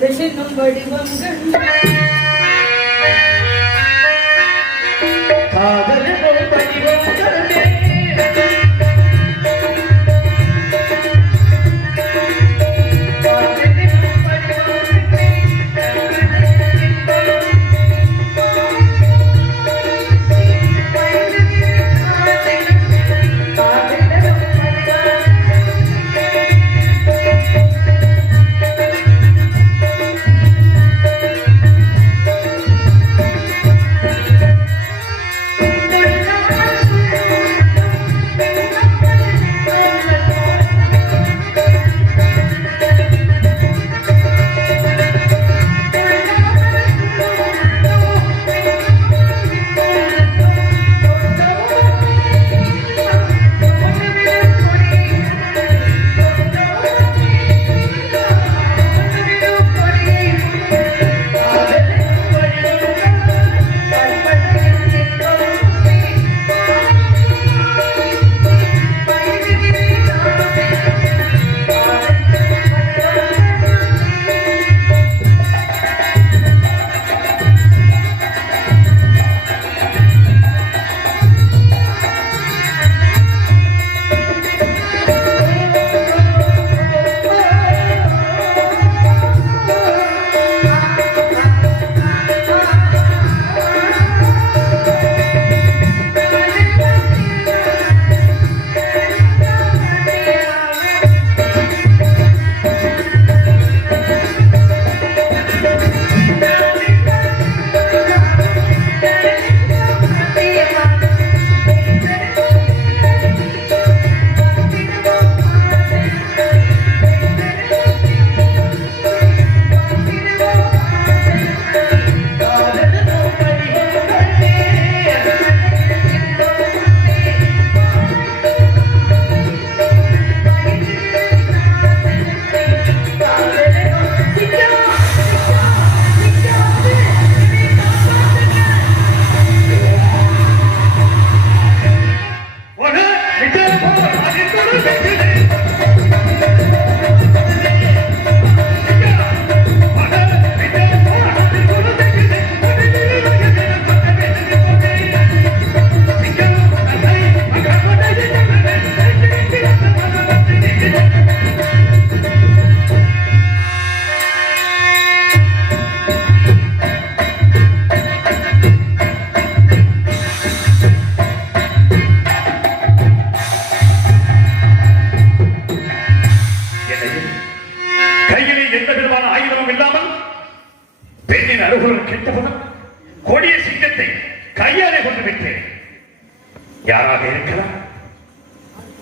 காதலினும் வடிவம் கண்டு காதலினும் வடிவம் கண்டு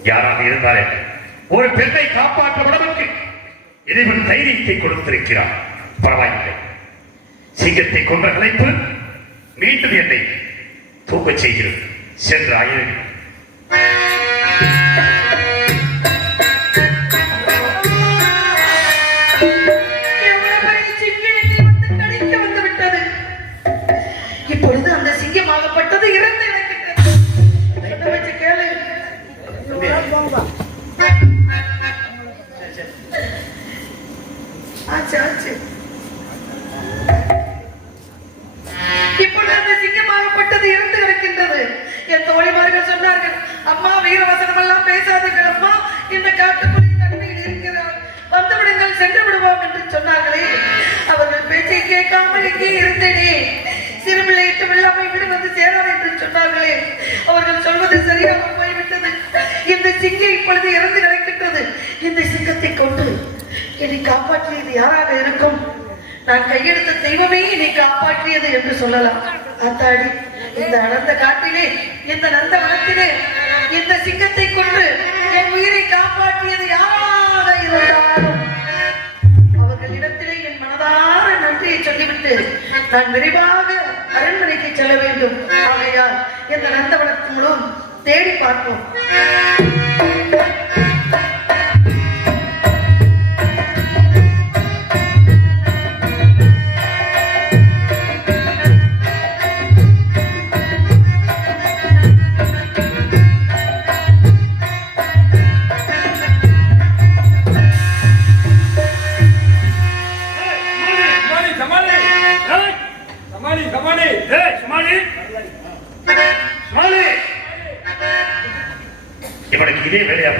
யாராக இருந்தாலே ஒரு பெண்ணை காப்பாற்றுவதற்கு இறைவன் தைரியத்தை கொடுத்திருக்கிறார். பரவாயில்லை, சிங்கத்தை கொன்ற கலைப்பு மீண்டும் என்னை தூக்கச் செய்கிறது. சென்ற ஆயிரம் இப்பொழுது அந்த சிங்கமாகப்பட்டது இறந்து கேளு. இப்பொழுது அந்த சிங்கமாகப்பட்டது இறந்து கிடக்கின்றது. என் தோழிமார்கள் சொன்னார்கள், அம்மா வீரவசனம் எல்லாம் பேசாதீர்கள் அம்மா, இந்த காட்டுக்குடி தன்மையில் இருக்கிறார், வந்துவிடுங்கள், சென்று விடுவோம் என்று சொன்னார்களே. அவர்கள் பேச்சை கேட்காமல் இங்கே இருந்தேனே. சிறுபிள்ளையிட்டு வெள்ளாமை வீடு வந்து சேராது என்று சொன்னார்களே, அவர்கள் சொல்வது சரியாக போய்விட்டது. இந்த சிங்கம் இப்பொழுது இறந்து கிடக்கின்றது. இந்த சிங்கத்தை கொண்டு என்னை காப்பாற்றியது யாராக இருக்கும்? நான் கையெடுத்த தெய்வமே என்னை காப்பாற்றியது என்று சொல்லலாம். அத்தாடி, இந்த அடர்ந்த காட்டிலே, இந்த நந்தவனத்திலே இந்த சிங்கத்தை கொண்டு என் உயிரை காப்பாற்றியது யாராக இருந்தாலும் அவர்களிடத்திலே என் மனதார நன்றியை சொல்லிவிட்டு நான் விரைவாக அரண்மனைக்கு செல்ல வேண்டும். ஆகையால் இந்த நந்தவனத்திலும் தேடி பார்ப்போம்.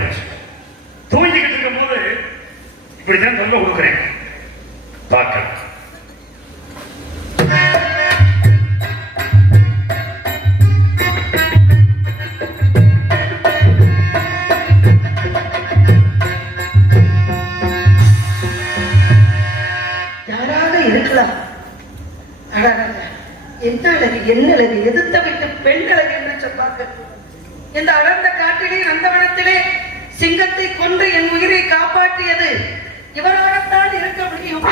போச்சு. தூங்கிக்கிட்டு இருக்கும் போது இப்படித்தான் தொல்லை கொடுக்குறேன். பார்க்கலாம். என்ன அழகு, என்ன அழகு, எதிர்த்த விட்டு பெண் அழகு என்று சொன்னார்கள். இந்த அடர்ந்த காட்டிலே நந்தவனத்திலே சிங்கத்தை கொன்று என் உயிரை காப்பாற்றியது இவராகத்தான் இருக்க முடியும்.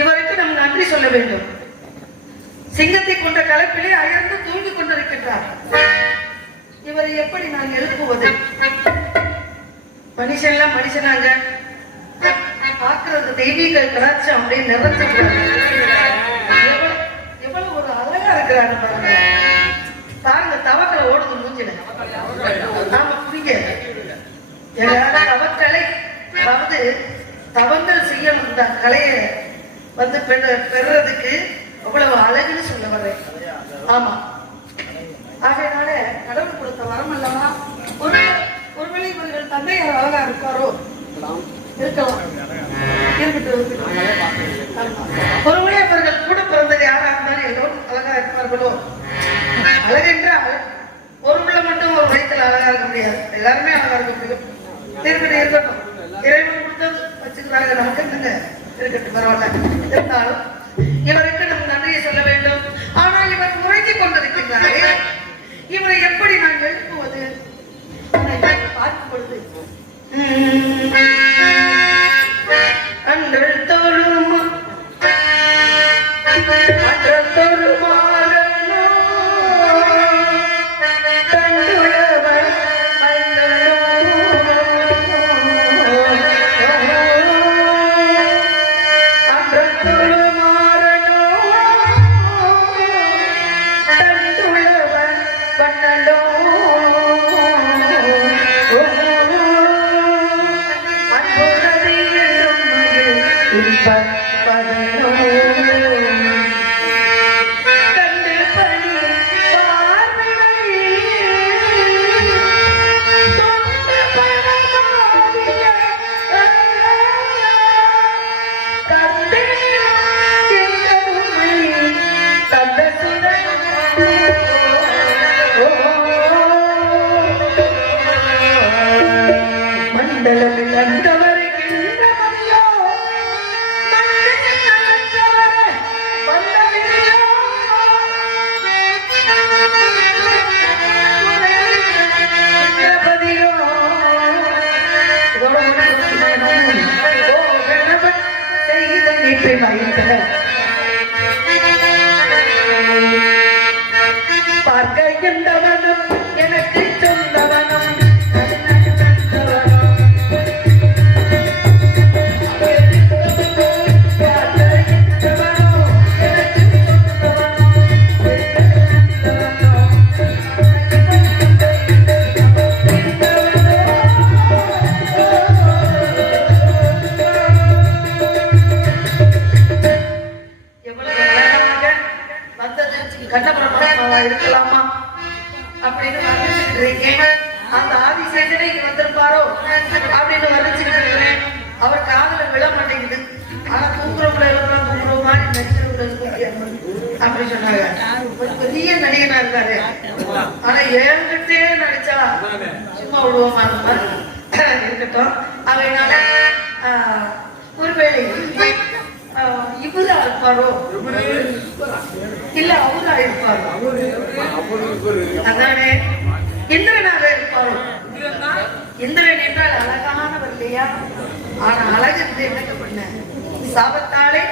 இவருக்கு நாம் நன்றி சொல்ல வேண்டும். சிங்கத்தை கொன்ற கலப்பிலே அயர்ந்து தூங்கிக் கொண்டிருக்கின்றார். இவரை எப்படி நான் எழுப்புவது? மனுஷன்லாம் மனுஷனாங்க பார்க்கிறது தெய்வீக கலாச்சாரம் அப்படியே நிறைஞ்சிருக்கிறாங்க. எவ்வளவு ஒரு அழகா இருக்கிறாங்க பாருங்க. பாருங்க தவக்கலை ஓடுது மூஞ்சில. ஆமா புரியுங்க. தவக்கலை அதாவது தவங்கள் செய்யணும். இந்த கலையை வந்து பெறுறதுக்கு அவ்வளவு அழகுன்னு சொல்ல வர்றேன். ஆமா ஆகையினால கடவுள் கொடுத்த வரம் அல்லவா. ஒருவேளை இவர்கள் தந்தையார் அழகா இருப்பாரோ? இருக்கலாம். ஒருவேளை அவர்கள் கூட பிறந்தது யாரா இருந்தாலும் எல்லோரும் அழகா இருப்பார்களோ? அழகென்றால் ஒரு பிள்ளை மட்டும் ஒரு வயசுல அழகா இருக்க முடியாது. எல்லாருமே அழகா இருக்க முடியும். இருக்கட்டும். இறைவன் கொடுத்தது வச்சுக்கிறாங்க. நமக்கு என்னங்க இருக்கட்டும், பரவாயில்ல. இருந்தாலும் இவருக்கு நம்ம நன்றியை சொல்ல வேண்டும். ஆனால் இவர் உறங்கிக் கொண்டிருக்கின்றாரே, இவரை எப்படி நான் எழுப்புவது? பார்க்கும் பொழுது அன்றல் தோழும் அன்றல் தோழுமாறனோ தண்டுளவன் அன்றல் தோழுமாறனோ தண்டுளவன் பண்ணலோ பார்க்க எந்தவனும் எனக்கு சொந்தவனும் இருக்கலாமா அப்படின்னு வர்ணிச்சுட்டு இருக்கேன். அந்த ஆதிசேஷனை இங்க வந்திருப்பாரோ அப்படின்னு வர்ணிச்சுட்டு இருக்கிறேன். அவர் காதல விழ மாட்டேங்குது. ஆனா தூங்குறவங்களை எல்லாம் தூங்குற மாதிரி நடிச்சிருக்க அப்படி சொன்னாங்க. ஒரு பெரிய நடிகனா இருக்காரு. ஆனா ஏங்கிட்டே நடிச்சா சும்மா விடுவோமா இருக்கட்டும். அதனால ஒருவேளை இவரா இருப்பாரோ இல்ல அவரா இருப்பாரோ? அதானே இந்திரனாக இருப்பாரோ? இந்திரன் என்றால் அழகானவர் இல்லையா? ஆனா அழகு என்ன பண்ண சாபத்தாலே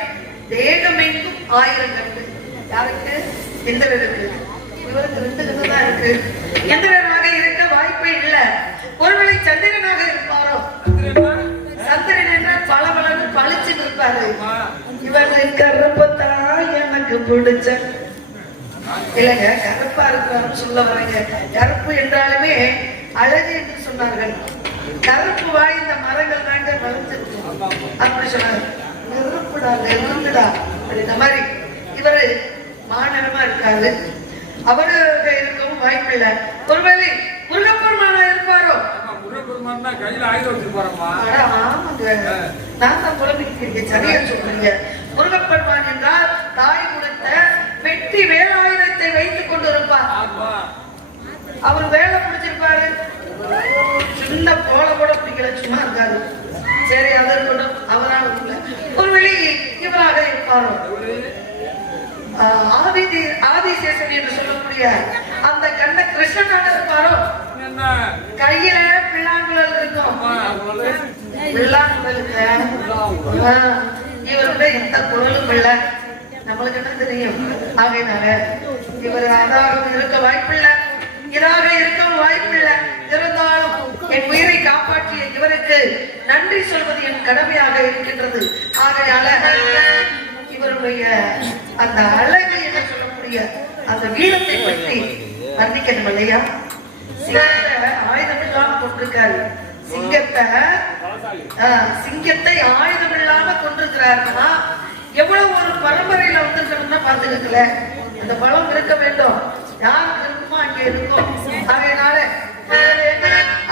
தேகமெங்கும் 1000 கண்டு. யாருக்கு? இந்திரனுக்கு. இவருக்கு 2 கண்டு தான் இருக்கு. இந்திரனாக இருக்க வாய்ப்பே இல்லை. ஒருவேளை சந்திரனாக இருப்பாரோ? சந்திரன் என்றால் பளபளன்னு பளிச்சு இருப்பாரு. இவன் கருப்பத்தான் எனக்கு பிடிச்ச இல்லைங்க. கருப்பா இருக்காருன்னு சொல்ல வரீங்க. கருப்பு என்றாலுமே அழகு என்று சொன்னார்கள். கருப்பு வாய்ந்த மரங்கள் தாங்க வளர்ந்துருக்கு அப்படி சொன்னாங்க. நெருப்புடா நெருங்குடா அப்படின்ற மாதிரி இவரு மாநிலமா இருக்காரு. அவரு இருக்கவும் வாய்ப்பில்லை. ஒருவேளை முருகப்பெருமானா இருப்பாரோ? கையில ஆயுதம் வச்சிருப்பாரம்மா. ஆமாங்க, நான் தான் குழம்பிக்கிறீங்க, சரியா சொல்றீங்க. முருகப்பெருமான் என்றால் தாய் கொடுத்த வெற்றி வேலாயுதத்தை வைத்துக் கொண்டிருப்பார். அவர் வேலை பிடிச்சிருப்பாரு, சின்ன போல கூட பிடிக்கல, சும்மா இருக்காரு. சரி, அது இருக்கட்டும். அவராக ஒரு வெளி இவராக இருப்பாரோ? ஆதிசேஷன் என்று சொல்லக்கூடிய அந்த கண்ண கிருஷ்ணனாக இருப்பாரோ? கையில பிள்ளாங்குழல் இருக்கும். பிள்ளாங்குழலுக்கு இவருடைய எந்த குரலும் இல்லை, நம்மளுக்கு என்ன தெரியும்? ஆகையினால இவர் அதாக இருக்க வாய்ப்பில்லை, இதாக இருக்க வாய்ப்பில்லை. இருந்தாலும் என் உயிரை காப்பாற்றிய இவருக்கு நன்றி சொல்வது என் கடமையாக இருக்கின்றது. ஆகையால இவருடைய அந்த அழகு என்ன சொல்லக்கூடிய அந்த வீரத்தை பற்றி வர்ணிக்கணும் இல்லையா? சிங்கத்தை ஆயுதம் இல்லாம கொண்டிருக்காரு. சிங்கத்தை ஆயுதம் இல்லாம கொண்டிருக்கிறாருன்னா எவ்வளவு ஒரு பரம்பரையில வந்திருக்கணும்னா பாத்துக்கல. அந்த பலம் இருக்க வேண்டும், யாருக்கு இருக்குமோ அங்கே இருக்கும். அதனால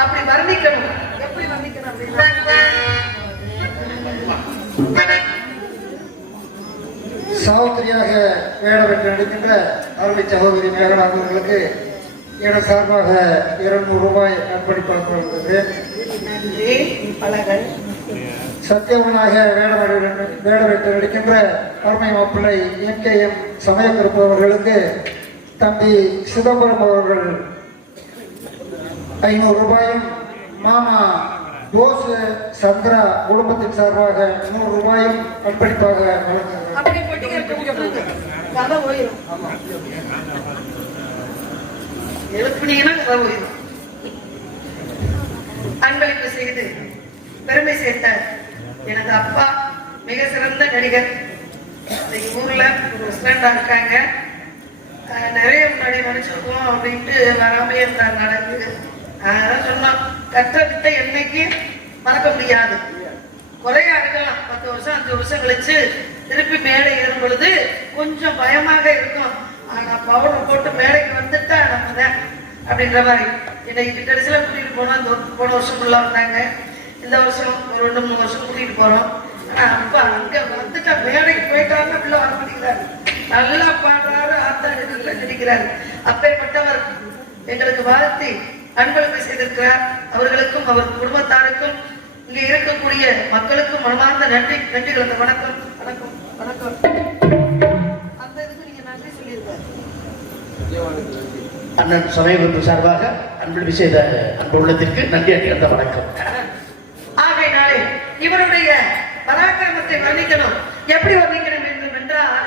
அப்படி வர்ணிக்கணும். எப்படி வர்ணிக்கணும் அப்படின்னா, சாவித்திரியாக வேடப்பட்டு நடிக்கின்ற அருளை சகோதரி மேகநாத் அவர்களுக்கு எனது சார்பாக 200 ரூபாய் அர்ப்பணிப்பாக. சத்தியவனாக வேடப்பட்டு நடிக்கின்ற அருமை மாப்பிள்ளை MKM சமயக்கருப்பு அவர்களுக்கு தம்பி சிதம்பரம் அவர்கள் 500 ரூபாயும், மாமா போஸ் சந்திரா குடும்பத்தின் சார்பாக 100 ரூபாயும் அர்ப்பணிப்பாக வழங்குகிறார். அன்பளிப்பு செய்து பெருமை சேர்த்த எனது அப்பா மிக சிறந்த நடிகர். ஊர்ல பிரசிடண்டா இருக்காங்க. நிறைய முன்னாடி நினைச்சிருக்கோம் அப்படின்ட்டு வராமே இருந்தார். நடக்குது அதான் சொன்னோம், கற்றவிட்ட என்னைக்கு மறக்க முடியாது. குறையா இருக்கலாம், 10 வருஷம் 5 வருஷம் கழிச்சு திருப்பி மேடை ஏறும் பொழுது கொஞ்சம் பயமாக இருக்கும். ஆனா பவுடர் போட்டு மேடைக்கு வந்துட்டா நம்ம தான் அப்படின்ற மாதிரி. இன்னைக்கு கடைசியில கூட்டிட்டு போனா போன வருஷம் ஃபுல்லா வந்தாங்க. இந்த வருஷம் ஒரு 2-3 வருஷம் கூட்டிட்டு போறோம். ஆனா அப்பா அங்க வந்துட்டா மேடைக்கு போயிட்டாங்க, உள்ள வர மாட்டேங்கிறாரு. நல்லா பாடுறாரு, ஆத்தாடி நல்லா நடிக்கிறாரு. அப்பேற்பட்டவர் எங்களுக்கு வாழ்த்தி அன்பளிப்பு செய்திருக்கிறார். அவர்களுக்கும் அவர் குடும்பத்தாருக்கும் இங்கே இருக்கக்கூடிய மக்களுக்கும் மனமார்ந்த நன்றி கலந்த வணக்கம் வணக்கம் வணக்கம். அந்த இதுக்கு நீங்க நன்றி சொல்லியிருக்காரு. அண்ணன் சமயகுரு சார்பாக அன்பளிப்பு செய்த அன்பு உள்ளத்திற்கு நன்றி கலந்த வணக்கம். ஆகையினாலே இவருடைய பராக்கிரமத்தை வர்ணிக்கணும். எப்படி வர்ணிக்கணும் வேண்டும் என்றால்,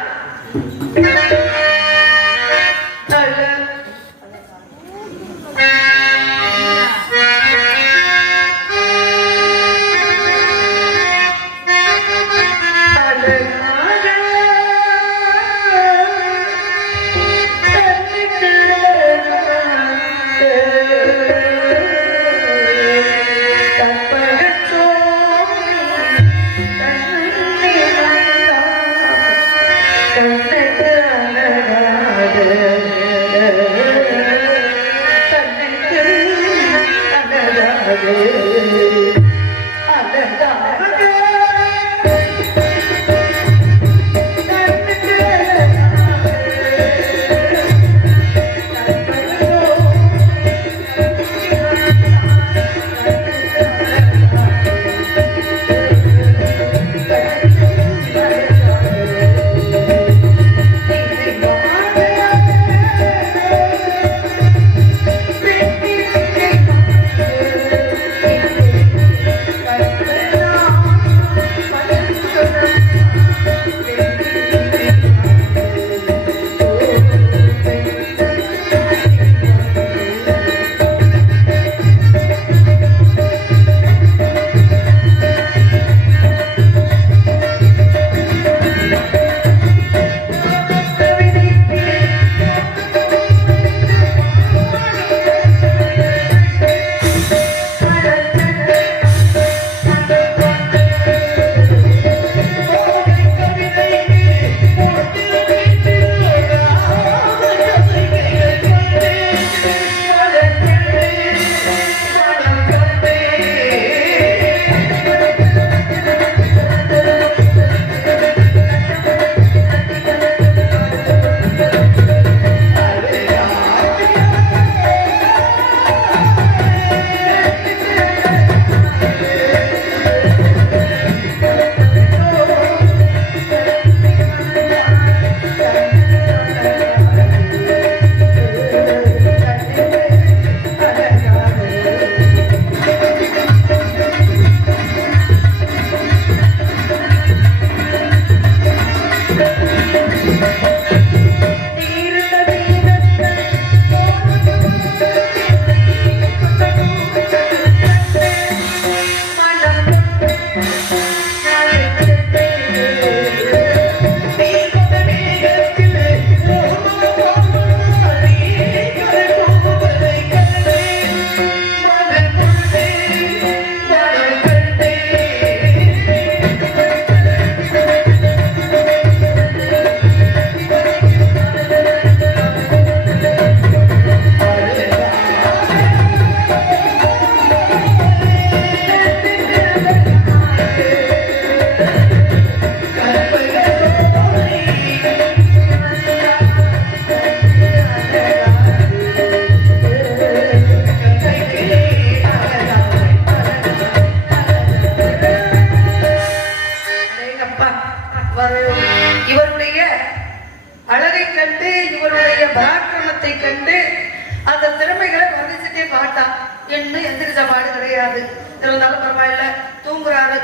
இன்னும் எந்திரிச்ச பாடு கிடையாது. இருந்தாலும் பரவாயில்ல, தூங்குறாரு,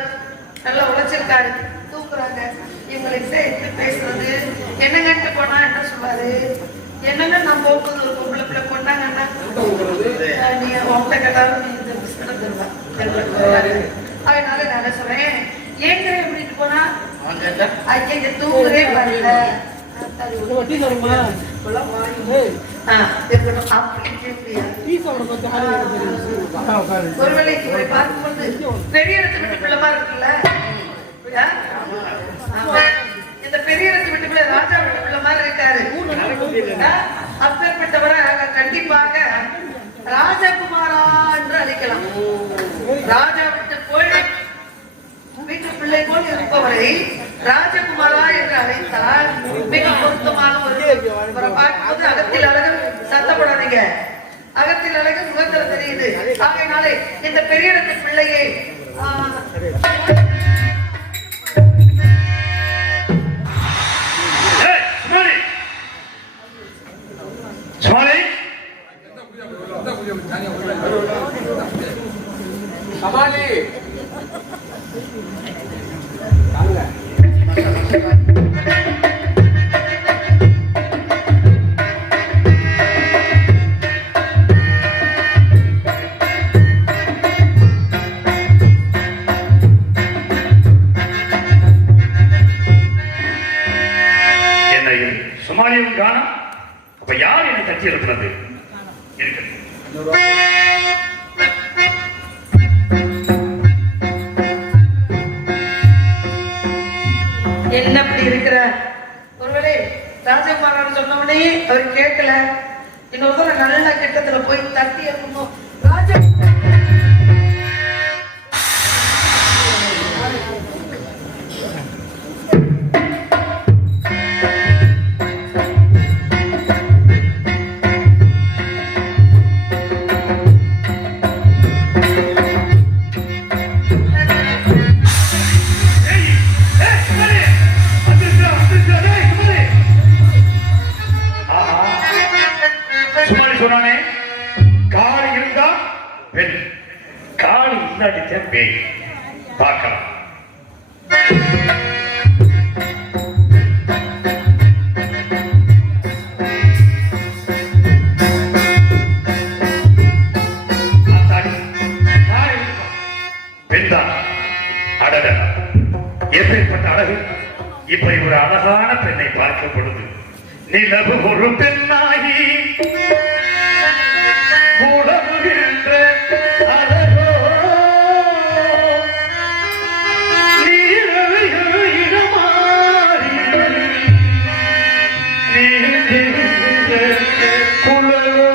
நல்லா உழைச்சிருக்காரு, தூங்குறாங்க. இவங்களுக்கு எப்படி பேசுறது? என்னங்கன்ட்டு போனா என்ன சொல்லுவாரு? என்னங்க நான் போக்குது ஒரு பொம்பளை பிள்ளை கொண்டாங்கன்னா நீ உங்கள்கிட்ட கேட்டாலும் நீ இந்த பிஸ்கட் தருவேன். அதனால நான் என்ன சொல்றேன், ஏங்க எப்படிட்டு போனா ஐயா தூங்குறே வரல. ஒருவேளை பார்க்கும்போது பெரிய இடத்து வீட்டு பிள்ளை மாதிரி இருக்குல்ல, இந்த பெரிய இடத்து வீட்டு பிள்ளை ராஜா வீட்டு பிள்ளை மாதிரி இருக்காரு. அப்பேற்பட்டவரை கண்டிப்பாக ராஜகுமாரா என்று அழைக்கலாம். ராஜா விட்டு போய் வீட்டு பிள்ளை போல் இருப்பவரை ராஜகுமாரா என்று அழைத்தால் மிக பொருத்தமான ஒரு பார்க்கும்போது அகத்தில் அழகு. சத்தப்படாதீங்க, அகத்தில் அழகு முகத்துல தெரியுது. ஆகையினாலே இந்த பெரிய இடத்து பிள்ளையை சமாளி என்னையும் சுமாலியும் காணோம். அப்ப யார் என்னை தட்டி இருக்கிறது? என்ன அப்படி இருக்கிற? ஒருவேளை ராஜகுமாரன் சொன்னவனே அவர் கேட்கல. இன்னொரு நல்ல கிட்டத்துல போய் தட்டி இருக்கணும். ராஜ சொன்னானே, காளி இருந்தா பெண், காளி இல்லாட்டிச்ச பேய். பார்க்கலாம். பெண்தான். அடட, எப்பேற்பட்ட அழகு! இப்படி ஒரு அழகான பெண்ணை பார்க்கும் பொழுது நிலவு ஒரு பெண்ணாகி உடம்புகின்ற அழகோ, நீரவைகள் இடமாறி நீந்திருந்த குழலோ,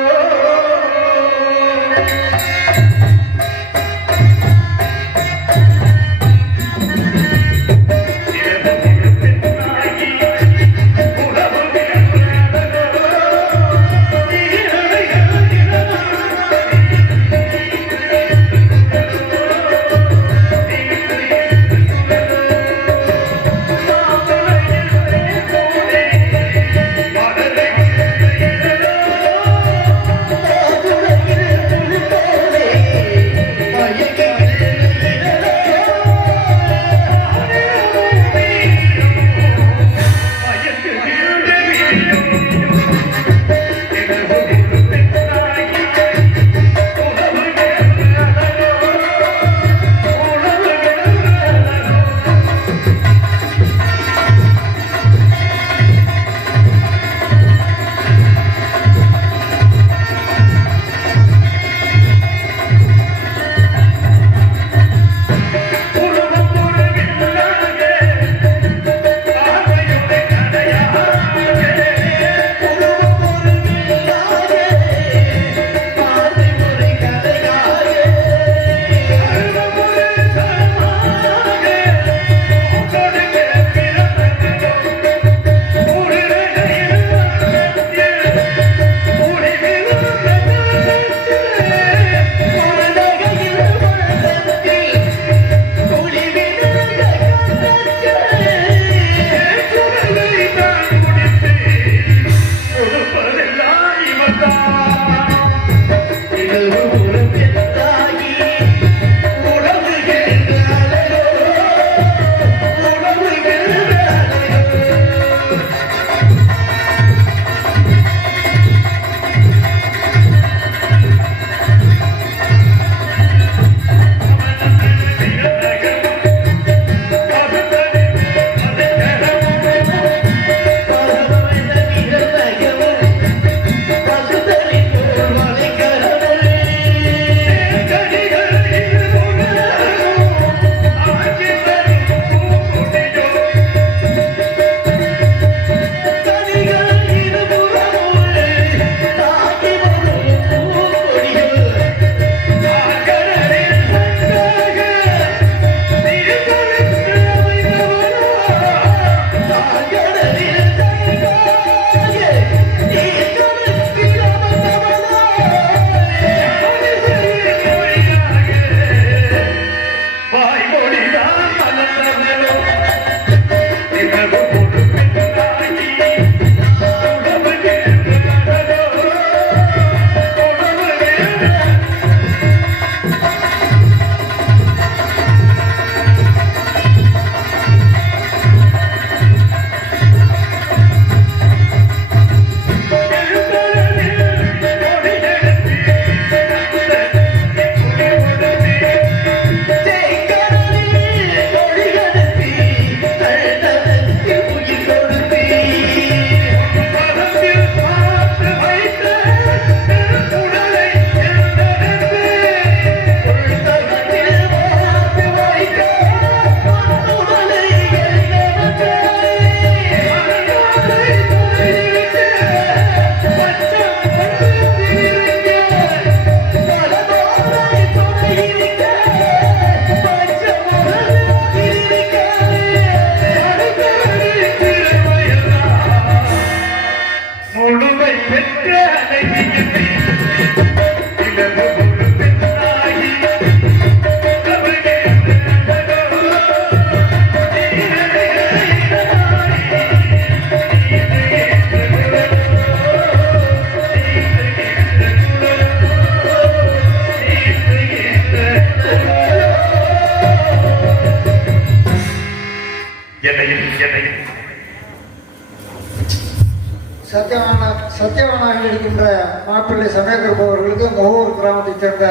சத்தியவனாக இருக்கின்ற மாப்பிள்ளை சமயக்கருப்பு அவர்களுக்கு முகூர் கிராமத்தைச் சேர்ந்த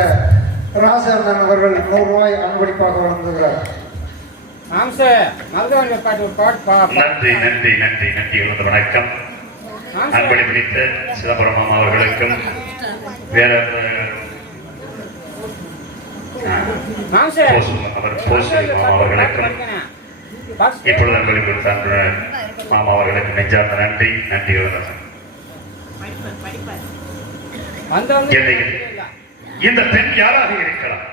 ராசண்ணன் அவர்கள் 100 ரூபாய் அன்பளிப்பாக வழங்குகிறார். நன்றி நன்றி நன்றி நன்றி உனது வணக்கம். அன்பளி பிடித்த சிதம்பரம் மாமா அவர்களுக்கும் வேற அவர் மாமா அவர்களுக்கும் இப்பொழுது அன்பளி கொடுத்த மாமா அவர்களுக்கு நெஞ்சார்ந்த நன்றி நன்றி இந்த பெண் யாராக இருக்கலாம்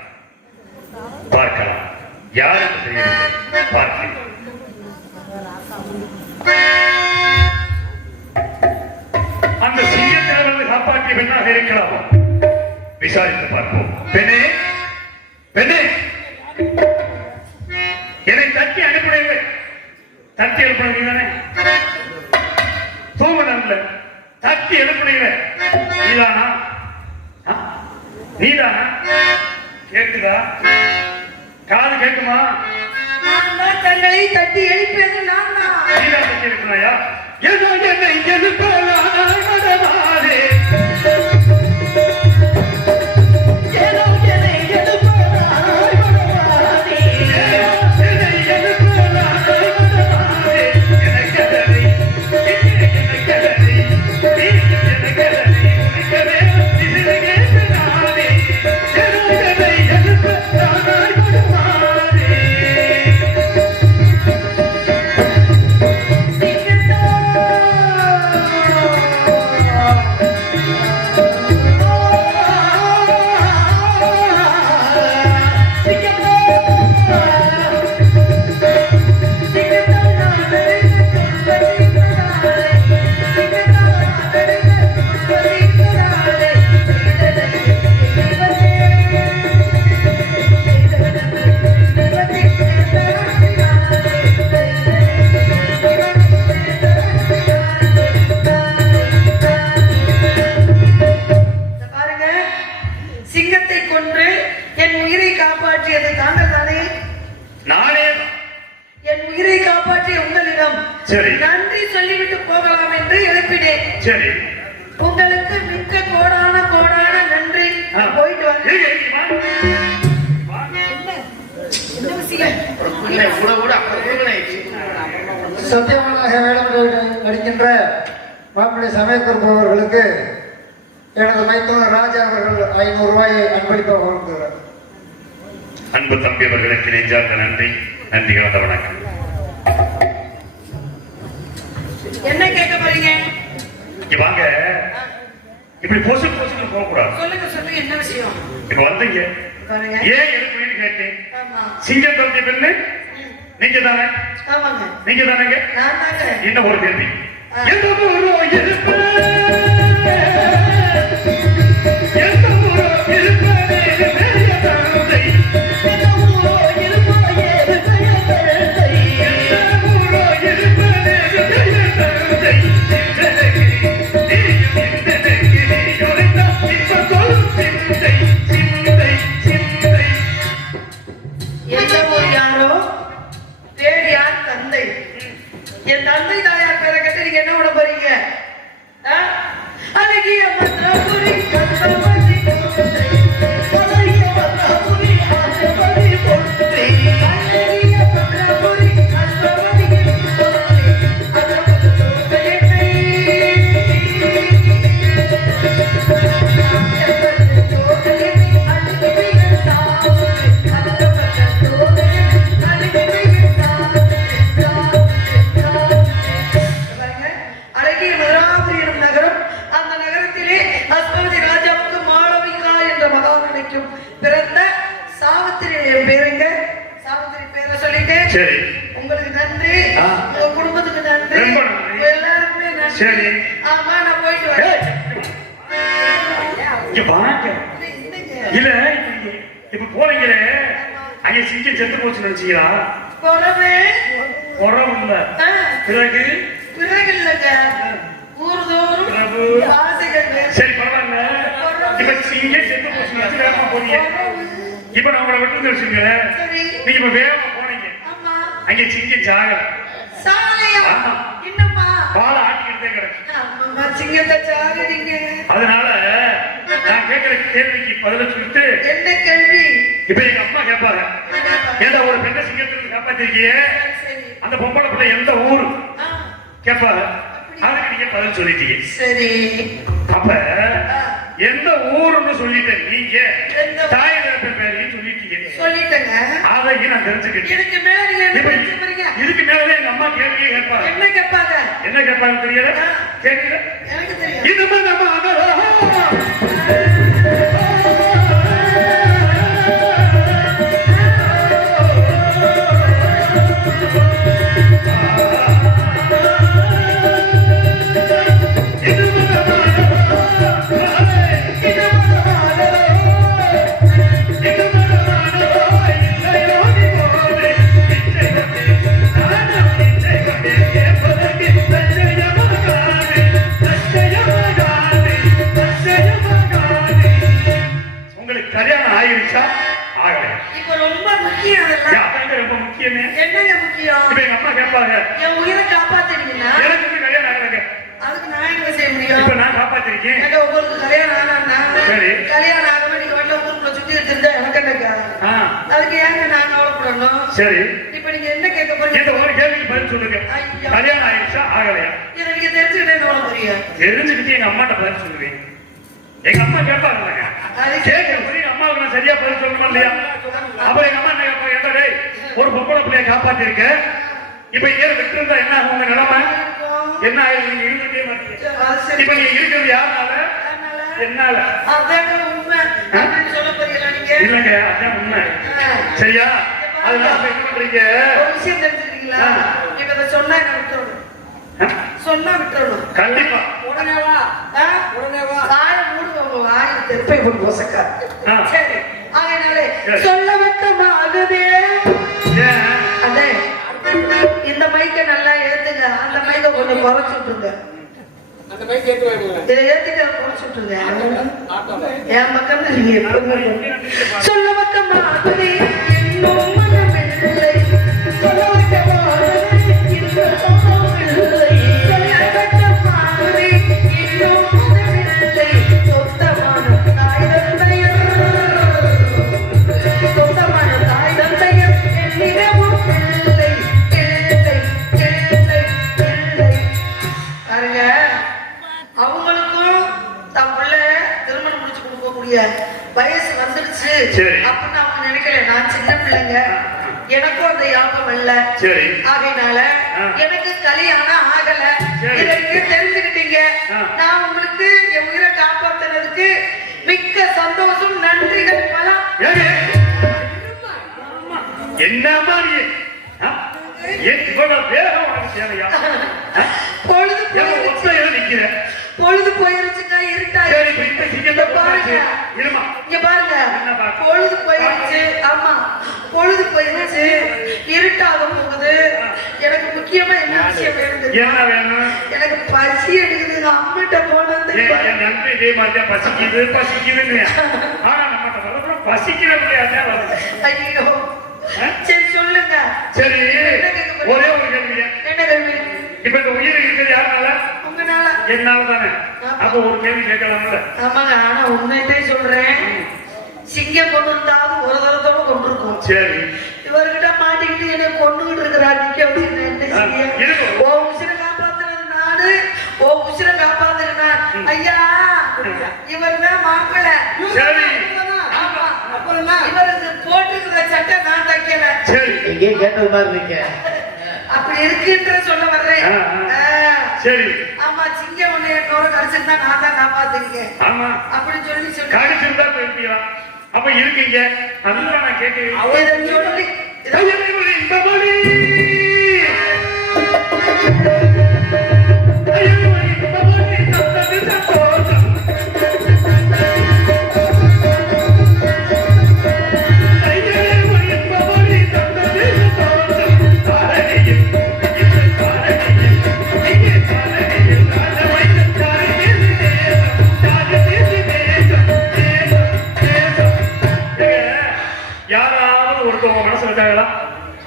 பார்க்கலாம். யார் என்று தெரியவில்லை, பார்க்கிறேன். அந்த சிங்கத்திலிருந்து காப்பாற்றிய பெண்ணாக இருக்கலாம். விசாரித்து பார்ப்போம். பெண்ணே, பெண்ணே, என்னை தட்டி அனுப்பினீர்கள். தட்டி எழுப்பினீங்க தானே? தூமனல்ல, தட்டி எழுப்பினீங்க. நீதானா? நீதானா? கேட்குதா? காது கேட்குமா? நான் தான் தங்களை தட்டி எழுப்பியது நான் தான். நீதான் தட்டி எழுப்பினாயா? ஏதோ என்னை எழுப்பலானாய் மடமாதே. ஏதோ என்னை எழுப்பலானாய் மடமாதே. என்னை எழுப்பலானாய் மடமாதே. எனக்கதனை, எனக்கதனை, எனக்கதனை, உனக்கவே இதிலே கேட்கிறானே. ஏதோ என்னை எழுப்பலானாய் மடமாதே. பாருங்க, சிங்கத்தை கொன்று என் உயிரை காப்பாற்றியது தாங்கள் தானே? நானே என் உயிரை காப்பாற்றிய உங்களிடம் சரி. நன்றி சொல்லிவிட்டு போகலாம் என்று எழுப்பினேன். சரி. உங்களுக்கு மிக்க கோடான கோடான நன்றி. நான் போயிட்டு வரேன். இருங்க, இருங்க, வா. வா. என்ன விஷயம்? சத்தியவனாக வேடம் நடிக்கின்ற மாப்பிள்ளை சமயக்கருப்பு அவர்களுக்கு எனது மைத்துனர் ராஜா அவர்கள் 500 ரூபாயை அன்பளிப்பாக வழங்குகிறார். அன்பு தம்பி அவர்களுக்கு நெஞ்சார்ந்த நன்றி நன்றி கலந்த வணக்கம். என்ன கேட்க போறீங்க? இங்க வாங்க. இப்படி பொசு பொசுக்கு போக கூடாது. சொல்லுங்க சொல்லுங்க, என்ன விஷயம்? இப்ப வந்தீங்க பாருங்க. ஏன் எழுப்புன்னு கேட்டேன். ஆமா. சிங்கம் தோற்றிய பெண்ணு நீங்க தானே? ஆமாங்க. நீங்க தானேங்க? நான் தாங்க. இன்னும் ஒரு கேள்வி. எந்த ஊரோ எழுப்பு, எந்த ஊரோ எழுப்பதே பெரிய தந்தை. எந்த ஊரோ எழுப்பதே பெரிய தந்தை. எந்த ஊரோ எழுப்பதே பெரிய தந்தை. சிந்தனைக்கு நீயும் சிந்தனைக்கு நீயுரைத்த இப்ப சொல் சிந்தை சிந்தை சிந்தை. எந்த ஊர் யாரோ பேர் யார் தந்தை. என் தந்தை தாயார் பேரை கேட்டு நீங்க என்ன பண்ண போறீங்க? அழகிய மதுரை கந்தமதி கொண்டை, அழகிய மதுரை ஆசைப்படி கொண்டை, அழகிய மதுரை கந்தமதி கொண்டை, அதற்கு தோகையை அழகிய மதுராபுரி எனும் நகரம். அந்த நகரத்திலே அஸ்மதி ராஜாவுக்கு மாளவிகா என்ற மகாராணிக்கும் பிறந்த சாவித்திரி என் பேருங்க. சாவித்திரி பேரை சொல்லிட்டு சரி. உங்களுக்கு நன்றி, உங்க குடும்பத்துக்கு நன்றி, ரொம்ப நன்றி. உங்க எல்லாருக்குமே நன்றி. சரி. ஆமா, நான் போயிட்டு வரேன். இங்க வாங்க. இல்ல இப்ப போறீங்களே, அங்க சிங்கம் செத்து போச்சு நினைச்சீங்களா? குறவு உறவு இல்ல. பிறகு பிறகு இல்லைங்க, ஊர்தோறும் பிரபு. ஆசைகள் வேறு. சரி பரவாயில்ல. இப்ப சிங்கம் செத்து போச்சு நினைச்சு வேகமா போறீங்க. இப்ப நான் உங்களை விட்டு வச்சுங்க. சரி. நீங்க இப்ப வேகமா போனீங்க. ஆமா. அங்க சிங்கம் சாகல. சாலையா? ஆமா. என்னம்மா? பாலை ஆட்டிக்கிட்டே கிடக்கு. ஆமா, சிங்கத்தை சாகுறீங்க. அதனால நான் கேட்கிற கேள்விக்கு பதில சொல்லிட்டு என்ன கேள்வி? இப்ப எங்க அம்மா கேட்பாங்க, ஏதா ஒரு பெண்ணை சிங்கத்திலிருந்து காப்பாத்திருக்கிய, சரி. அந்த பொம்பளை பிள்ளை எந்த ஊரு ஆ, கேட்பாங்க. அதுக்கு நீங்க பதில் சொல்லிட்டீங்க. சரி. அப்ப எந்த ஊருன்னு சொல்லிட்டு நீங்க எந்த ஊர்? தாய் தகப்பன் பேரையும் சொல்லிட்டீங்க. சொல்லிட்டேங்க. அதையும் நான் தெரிஞ்சுக்கிட்டேன். இதுக்கு மேல நீங்க என்ன இப்ப தெரிஞ்சுக்க போறீங்க? இதுக்கு மேலதான் எங்க அம்மா கேள்வியே கேட்பாங்க. என்ன கேட்பாங்க? என்ன கேட்பாங்க தெரியல? கேட்கல. எனக்கு தெரியும். இதுமே நம்ம உங்களுக்கு கல்யாணம் ஆயிருச்சா ஆகலையா? இப்ப ரொம்ப முக்கியம் அதெல்லாம். அதாங்க ரொம்ப முக்கியமே. என்னங்க முக்கியம்? இப்ப எங்க அம்மா கேட்பாங்க, என் உயிரை காப்பாத்தினீங்கன்னா எனக்கு வந்து கல்யாணம் ஆகலைங்க. அதுக்கு நான் என்ன செய்ய முடியும்? இப்ப நான் காப்பாத்திருக்கேன். ஏங்க, உங்களுக்கு கல்யாணம் ஆனா சரி. கல்யாணம் ஆகாம நீங்க வீட்டுல ஊருக்குள்ள சுத்தி இருந்தா எனக்கு என்னக்கா? ஆ, அதுக்கு ஏங்க நான் கவலைப்படணும்? சரி. இப்ப நீங்க என்ன கேட்க போறீங்க? இந்த ஒரு கேள்விக்கு பதில் சொல்லுங்க. ஐயா. கல்யாணம் ஆயிடுச்சா ஆகலையா? இதை நீங்க தெரிஞ்சுக்கிட்டே எவ்வளவு தெரியும்? தெரிஞ்சுக்கிட்டு எங்க அம்மாட்ட பதில் சொல்லுவேன். எங்க அம்மா கேட்பாங்க, அது கேட்கறது எங்க அம்மாவுக்கு நான் சரியா பதில் சொல்லணுமா இல்லையா? அப்ப எங்க அம்மா என்ன கேட்பாங்க, ஏன்டா டேய், ஒரு பொம்பளை பிள்ளைய காப்பாத்திருக்க, இப்ப இங்க விட்டுருந்தா என்ன ஆகும் உங்க நிலைமை? என்ன ஆயிடும்? நீங்க இருந்துட்டே மாட்டீங்க. அது சரி. இப்ப நீங்க இருக்கிறது யாருனால? என்னால. அதாங்க உண்மை அப்படின்னு சொல்ல போறீங்களா நீங்க? இல்லங்க, அதான் உண்மை. சரியா? அதனால இப்ப என்ன பண்றீங்க? ஒரு விஷயம் தெரிஞ்சுக்கிறீங்களா? இப்ப இதை சொன்னா என்ன விட்டுறணும்? சொன்னா விட்டுறணும். கண்டிப்பா. உடனே வா. உடனே வா. வாய மூடுவாங்க, வாயில தெருப்பை போட்டு போசக்கா. சரி. அதனாலே சொல்ல வெக்கமாகுதே. ஏன்? அண்ணே, இந்த மைக்கை நல்லா ஏத்துங்க, அந்த மைக்கை கொஞ்சம் குறைச்சு விட்டுருங்க. அந்த மைக் ஏத்து வைங்க. இதை ஏத்துக்க குறைச்சு விட்டுருங்க. என் பக்கம் தான் நீங்க எப்பவுமே சொல்ல வெக்கமாகுதே. இன்னும் மனமில்லை. சொல்ல வெக்கமாகுதே. இன்னும் மனமில்லை. சொல்ல வெக்கமாகுதே. இன்னும் மனமில்லை. சொந்தமான தாய் தந்தையர், சொந்தமான தாய் தந்தையர் என்னிடமும் இல்லை, இல்லை, இல்லை, இல்லை. பாருங்க, அவங்களுக்கும் தன் பிள்ளை திருமணம் முடிச்சு கொடுக்கக்கூடிய வயசு வந்துடுச்சு சரி. அப்படின்னு அவங்க நினைக்கல. நான் சின்ன பிள்ளைங்க, எனக்கும் அந்த யாபம் இல்ல. சரி. ஆகையினால எனக்கு கல்யாணம் ஆகல. சரி. இதை நீங்க தெரிஞ்சுக்கிட்டீங்க. நான் உங்களுக்கு என் உயிரை காப்பாத்துனதுக்கு மிக்க சந்தோஷம், நன்றிகள் பலம். ஏங்க? என்னம்மா நீ? ஏன் இவ்வளவு வேகம் உனக்கு தேவையா? பொழுது ஏன் போயிருச்சு, ஒத்தையில நிக்கிற? பொழுது போயிருச்சுங்க, இருட்டாயிடுச்சு. சரி, இப்ப இந்த சிங்கத்தை பாருங்க. இருமா. இங்க பாருங்க, என்ன பாருங்க? பொழுது போயிருச்சு. ஆமா, பொழுது போயிருச்சு, இருட்டாக போகுது. எனக்கு முக்கியமா என்ன விஷயம் வேணும் தெரியுமா? என்ன வேணும்? எனக்கு பசி எடுக்குதுங்க. அம்மிட்ட போனா என் நன்றி இதே மாதிரி பசிக்குது பசிக்குதுன்னு. ஆனா நம்மகிட்ட வரப்போ பசிக்கிற பிள்ளையாதான் வருது. ஐயோ, சரி சொல்லுங்க. சரி, என்ன கேட்க போறீங்க? ஒரே ஒரு கேள்வி. என்ன கேள்வி? இப்ப இந்த உயிர் இருக்கிறது யாருனால? உங்கனால. என்னால தானே. அப்ப ஒரு கேள்வி கேட்கலாம்ல? ஆமாங்க, ஆனா உண்மையிலே சொல்றேன், சிங்கம் கொண்டு இருந்தாலும் ஒரு தரத்தோட கொண்டு இருக்கும். சரி. இவர்கிட்ட மாட்டிக்கிட்டு என்னை கொண்டுகிட்டு இருக்கிறார். நிக்க வச்சு என்ன செய்ய? இருக்கும். ஓ உசிரை காப்பாத்துறது நானு, ஓ உசிரை காப்பாத்துறது நான். ஐயா, இவர் தான் மாப்பிள்ளை. சரி. ஆமா. இவருக்கு போட்டிருக்கிற சட்டை நான் தைக்கல. சரி. எங்கேயும் கேட்டது மாதிரி இருக்கீங்க. அப்படி இருக்குன்ற சொல்ல வர்றேன். சரி. ஆமா, சிங்கம் ஒண்ணு என்னோட கடிச்சிருந்தா நான் தான் காப்பாத்துறீங்க ஆமா. அப்படின்னு சொல்லி கடிச்சிருந்தா போயிருப்பியா? அப்ப இருக்கீங்க. அதுதான் நான் கேட்கிறேன். இதை சொல்லி இந்த மொழி யாராவது ஒருத்தவங்க மனசு இருக்காங்களா?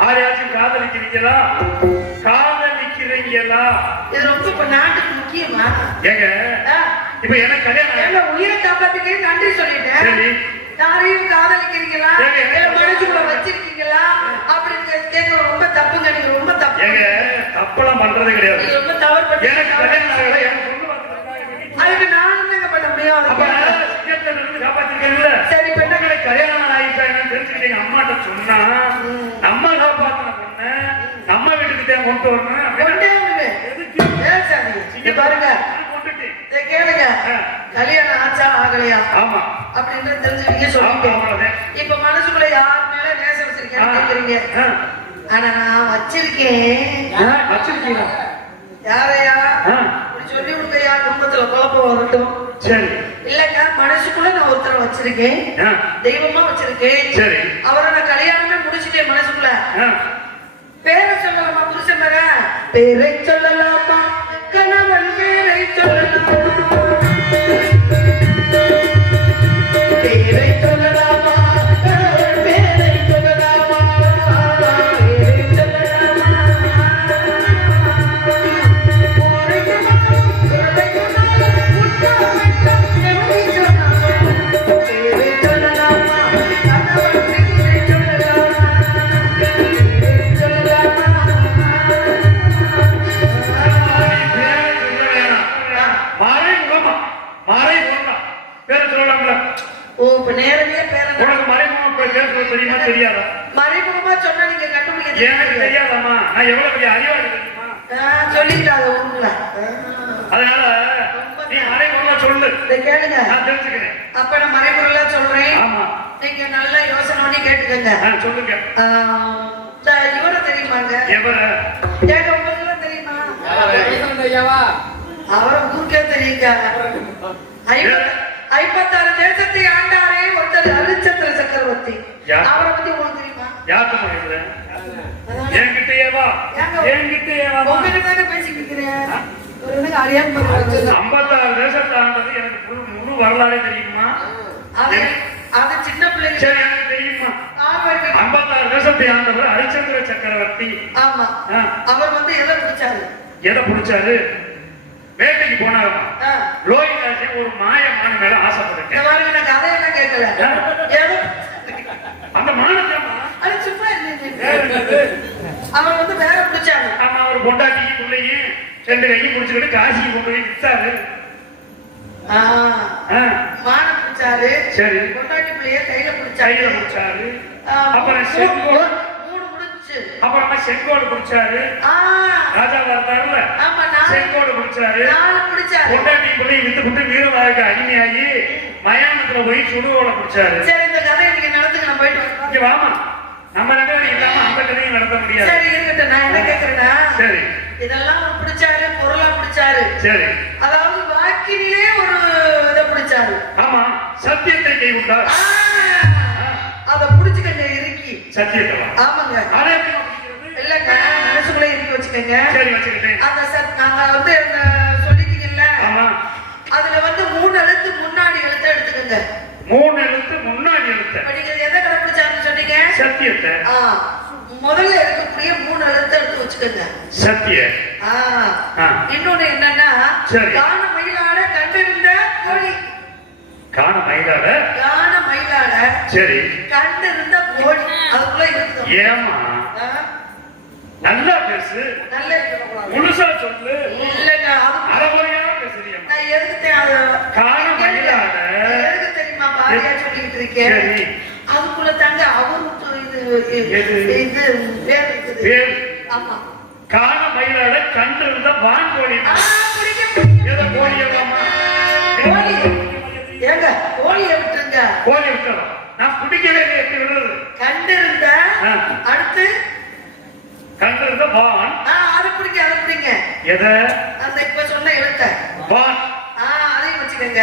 ஆரையாச்சும் காதலிக்கிறீங்களா? காதலிக்கிற இல்லைங்களா? இது ரொம்ப இப்ப நாட்டுக்கு முக்கியமா? ஏங்க ஆ, இப்ப எனக்கு கல்யாணம் எங்க உயிரை காப்பாத்துக்கே நன்றி சொல்லிட்டேன். சரி. யாரையும் காதலிக்கிறீங்களா சரி, என்ன இல்ல மனசுக்குள்ள வச்சிருக்கீங்களா அப்படின்னு கேட்க ரொம்ப தப்புங்க. நீங்க ரொம்ப தப்பு. ஏங்க தப்பெல்லாம் பண்றதே கிடையாது. நீங்க ரொம்ப தவறு பண்ணி எனக்கு கல்யாணம் ஆகல, எனக்கு பொண்ணு பார்த்துருக்காங்க. அதுக்கு நான் என்னங்க பண்ண முடியும்? அப்ப அதுக்கு சிங்கத்துல இருந்து காப்பாத்திருக்கீங்கல்ல? சரி, இப்ப என்ன? உங்களுக்கு கல்யாணம் ஆயிட்டா என்னன்னு தெரிஞ்சுக்கிட்டு எங்க அம்மாட்ட சொன்னா நம்ம காப்பாத்தின பொண்ணு நம்ம வீட்டுக்கு தான் கொண்டு வரணும் அப்படின்னு கொண்டே வந்துடு. பேசாதீங்க. இங்க பாருங்க, கொண்டுட்டு. இதை கேளுங்க. கல்யாணம் ஆச்சா ஆகலையா ஆமா அப்படின்னு தெரிஞ்சுக்கிங்க ஆமா, சொல்லிட்டு அவ்வளவுதான். இப்ப மனசுக்குள்ள யார் மேல நேசம் வச்சிருக்கேன்னு கேக்குறீங்க. ஆ, ஆனா நான் வச்சிருக்கேன். ஆ, வச்சிருக்கீங்களா? யாரையா ஆ, இப்படி சொல்லி கொடுக்கையா குடும்பத்துல குழப்பம் வரட்டும். சரி. இல்லங்க, மனசுக்குள்ள நான் ஒருத்தரை வச்சிருக்கேன், ஆ, தெய்வமா வச்சிருக்கேன். சரி. அவரை நான் கல்யாணமே முடிச்சிட்டேன். மனசுக்குள்ள ஆ, பேரை சொல்லலாமா? புருஷன் பேரை சொல்லலாமா? கணவன் பேரை சொல்லலாமா? பேரை சொல்லலாமா? கணவன் பேரை சொல்லலாமா? பேரை சொல்லலாமா? உரைக்கணும், உரைக்கணும், உற்சாகமிட்டம் எப்படி சொல்லலாமா? பேரை சொல்லலாமா? கணவன் பேரை சொல்லலாமா? பேரை சொல்லலாமா? பேரை சொல்ல வேணாம். மறைமுகமா, மறைமுகமா. பேரை சொல்லலாம்ல? ஓ, இப்ப நேரடியா பேரை உனக்கு மறைமுகமா பேர் சொல்ல தெரியுமா தெரியாதா? மறைமுகமா சொன்னா நீங்க கண்டுபிடிக்க எனக்கு தெரியாது. தெரியாதாம்மா? நான் எவ்வளவு பெரிய அறிவாளி தெரியுமா? சொல்லிட்டாங்க உங்களை. அதனால நீ மறைமுகமா சொல்லு, இதை கேளுங்க. நான் தெரிஞ்சுக்கிறேன். அப்ப நான் மறைமுறையா சொல்றேன். ஆமா. நீங்க நல்லா யோசனை பண்ணி கேட்டுக்கங்க. சொல்லுங்க. இவரை தெரியுமாங்க? எவர? ஏங்க உங்களுக்கு தெரியுமா? ஐயாவா அவரை ஊருக்கே தெரியுங்க. 56 தேசத்தை ஆண்டாரே ஒருத்தர் ஹரிச்சந்திர சக்கரவர்த்தி. யார்? அவரை பத்தி உங்களுக்கு தெரியுமா? யாருக்கு மறைமுறை? அதான். என்கிட்டயே வா, ஏங்க? என்கிட்டயே வா. உங்ககிட்ட தானே பேசிட்டு இருக்கிறேன். ஒரு எனக்கு அறியாம போயிடுறாங்க. 56 தேசத்தை ஆண்டது எனக்கு முழு வரலாறே தெரியுமா? அது சின்ன பிள்ளைங்க. சரி, எனக்கு தெரியுமா? ஆமா, இருக்கு. 56 தேசத்தை ஆண்டவர் ஹரிச்சந்திர சக்கரவர்த்தி. ஆமா. ஆ. அவர் வந்து எதை பிடிச்சாரு? எதை பிடிச்சாரு? வேட்டைக்கு போனாருமா. ஆ. லோகிதாசி ஒரு மாயமான மேல இந்த ஆசைப்பட்டேன். மாதிரி நான் கதையெல்லாம் கேட்கல. ஏதோ அந்த மானத்தை அது சும்மா இருந்துச்சு. அவன் வந்து வேற பிடிச்சாங்க. ஆமா, அவர் பொண்டாட்டிக்கு பிள்ளையும் 2 கையும் முடிச்சுக்கிட்டு காசிக்கு கொண்டு போய் வித்தாரு. மான பிடிச்சாரு. சரி. பொண்டாட்டி பிள்ளைய கையில கையில பிடிச்சாரு. பிடிச்சாரு. ஆ, அப்புறம் செங்கோல், மூணு முடிச்சு. அப்புறமா செங்கோடு பிடிச்சாரு. ராஜாவா இருந்தாருல, ஆமா, செங்கோடு பிடிச்சாரு. 4 பிடிச்சாரு. பொண்டாட்டி பிள்ளையை வித்து விட்டு வீரவாய்க்கு அடிமையாகி மயானத்துல போய் சுடுவோட பிடிச்சாரு. சரி, இந்த கதையை நீங்க நடத்துங்க, நான் போயிட்டு வரேன். இங்க வாமா, நம்ம 2 பேரும் இல்லாம அந்த கதையும் நடத்த முடியாது. சரி, இருக்கட்டும். நான் என்ன கேட்கிறேன்னா, சரி இதெல்லாம் அவர் பிடிச்சாரு, பொருளா பிடிச்சாரு. சரி. அதாவது வாக்கினிலே ஒரு இதை பிடிச்சாரு. ஆமா, சத்தியத்தை கை உண்டார். அத புடிச்சுக்கங்க, இறுக்கி. சத்தியத்தை வா. ஆமாங்க. அதை எப்படி பிடிக்கிறது? இல்லங்க, மனசுக்குள்ள இறுக்கி வச்சுக்கங்க. சரி, வச்சுக்கிட்டேன். அந்த நாங்க வந்து இந்த சொல்லிட்டீங்கல்ல, ஆமா, அதுல வந்து 3 எழுத்து முன்னாடி எழுத்து எடுத்துக்கங்க. 3 எழுத்து முன்னாடி எழுத்த இப்ப நீங்க எதை கடைப்பிடிச்சாருன்னு சொன்னீங்க? சத்தியத்தை. முதல்ல இருக்கக்கூடிய 3 எழுத்து எடுத்து வச்சுக்கோங்க. சத்திய. இன்னொன்னு என்னன்னா, சரி. காண மயிலாட கண்டிருந்த கோழி. காண மயிலாட. காண மயிலாட சரி. கண்டிருந்த கோழி. அதுக்குள்ள இருக்குது. ஏமா நல்லா பேசு, நல்ல முழுசா சொல்லு. இல்லங்க, அது அறகுறையா பேசுறியா? நான் எதுக்குத்தேன் அது காண மயிலாட. எதுக்கு தெரியுமா பாரியா சொல்லிட்டு இருக்கேன். சரி. அதுக்குள்ள தாங்க அவரு இது பேர் இருக்குது. பேர். ஆமா. காண மயிலாட கண்டு இருந்த வான்கோழி. பிடிக்க ஏதோ கோழியவாமா? கோழி. ஏங்க, கோழியை விட்டுருங்க. கோழி விட்டுறோம். நான் பிடிக்கவே இல்லை, எப்படி விடுறது? கண்டிருந்த அடுத்து கண்டு இருந்த வான். அதை பிடிங்க, அதை பிடிங்க. எதை? அந்த இப்ப சொன்ன எழுத்த வான். அதையும் வச்சுக்கோங்க.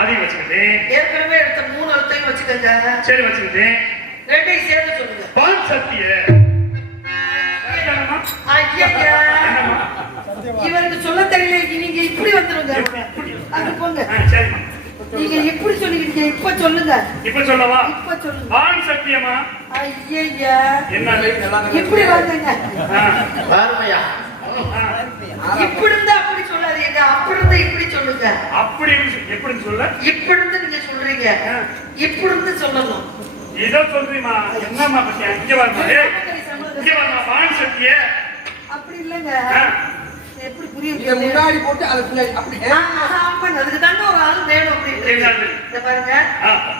அதையும் வச்சுக்கிட்டேன். ஏற்கனவே எடுத்த 3 எழுத்தையும் வச்சுக்கோங்க. சரி, வச்சுக்கிட்டேன். 2ஐயும் சேர்த்து சொல்லுங்க. வான் சத்திய. ஐயா, இவருக்கு சொல்ல தெரியல. நீங்க இப்படி வந்துருங்க. அங்க போங்க. சரிம்மா. நீங்க இப்படி சொல்லிக்கிட்டீங்க, இப்ப சொல்லுங்க. இப்ப சொல்லவா? இப்ப சொல்லுங்க. வான் சத்தியமா? ஐயா, என்ன? இப்படி வாங்குங்க. பாருமையா ஆ. இப்படி இருந்தா அப்படி சொல்லாதீங்க, அப்படி இருந்தா இப்படி சொல்லுங்க. எப்படின்னு சொல்ல? இப்படி இருந்து நீங்க சொல்றீங்க, இப்படி இருந்து சொல்லணும். இதை சொல்றீமா? என்னம்மா பத்தியா? இங்க வரமா? இங்க வரமா? வான் சத்திய அப்படி இல்லைங்க. எப்படி புரியுது? இதை முன்னாடி போட்டு அது பின்னாடி அப்படி அதுக்கு தாங்க ஒரு ஆள் வேணும் அப்படின்னு. இந்த பாருங்க,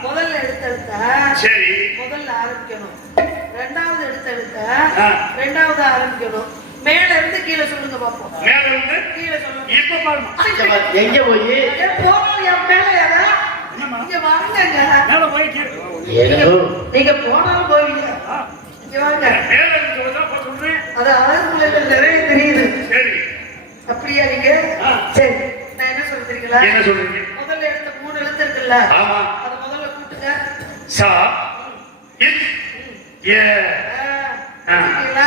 முதல்ல எடுத்தெடுத்தா சரி, முதல்ல ஆரம்பிக்கணும். ரெண்டாவது எடுத்தெடுத்தா ரெண்டாவது ஆரம்பிக்கணும். மேல இருந்து கீழே சொல்லுங்க பாப்போம். மேல இருந்து கீழே சொல்லுங்க. இப்ப பாருமா? எங்க போய் போகலையா? மேல யாரா? இங்க வாங்க. மேல போய் நீங்க போனாலும் போவீங்க. இங்க வாங்க. மேல இருந்து சொல்றதா சொல்றேன். அது ஆளுங்களுக்கு நிறைய தெரியுது. சரி, அப்படியா? நீங்க சரி, நான் என்ன சொல்ல தெரியுங்களா? என்ன சொல்றீங்க? முதல்ல எடுத்த 3 எழுத்து இருக்குல்ல, ஆமா, அத முதல்ல கூட்டுங்க. சா இத் ஏ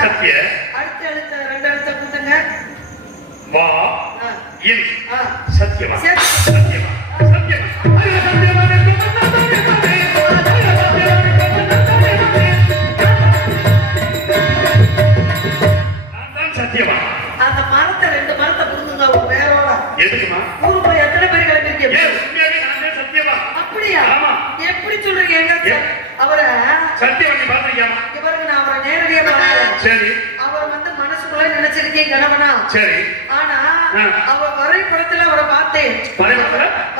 சத்ய. அடுத்த எழுத்த 2 எழுத்த கூட்டுங்க. வா இன் சத்யமா. சரி. சத்யமா, சத்யமா. அது சத்யமா. சத்தியமா. அந்த மரத்தை 2 மரத்தை புடுங்குங்க வேரோட. எதுக்குமா? ஊரு போய் எத்தனை பேர் கிளம்பிருக்கீங்க? உண்மையாவே நான் சத்தியமா. அப்படியா? ஆமா. எப்படி சொல்றீங்க? எங்க அவரை சத்தியமா நீ பாத்தீங்கம்மா? இவருக்கு நான் அவரை நேரடியா பார்த்தேன். சரி. அவர் வந்து மனசுக்குள்ள நினைச்சிருக்கேன் கணவனா. சரி. ஆனா அவர் வரைபடத்துல அவரை பார்த்தேன்.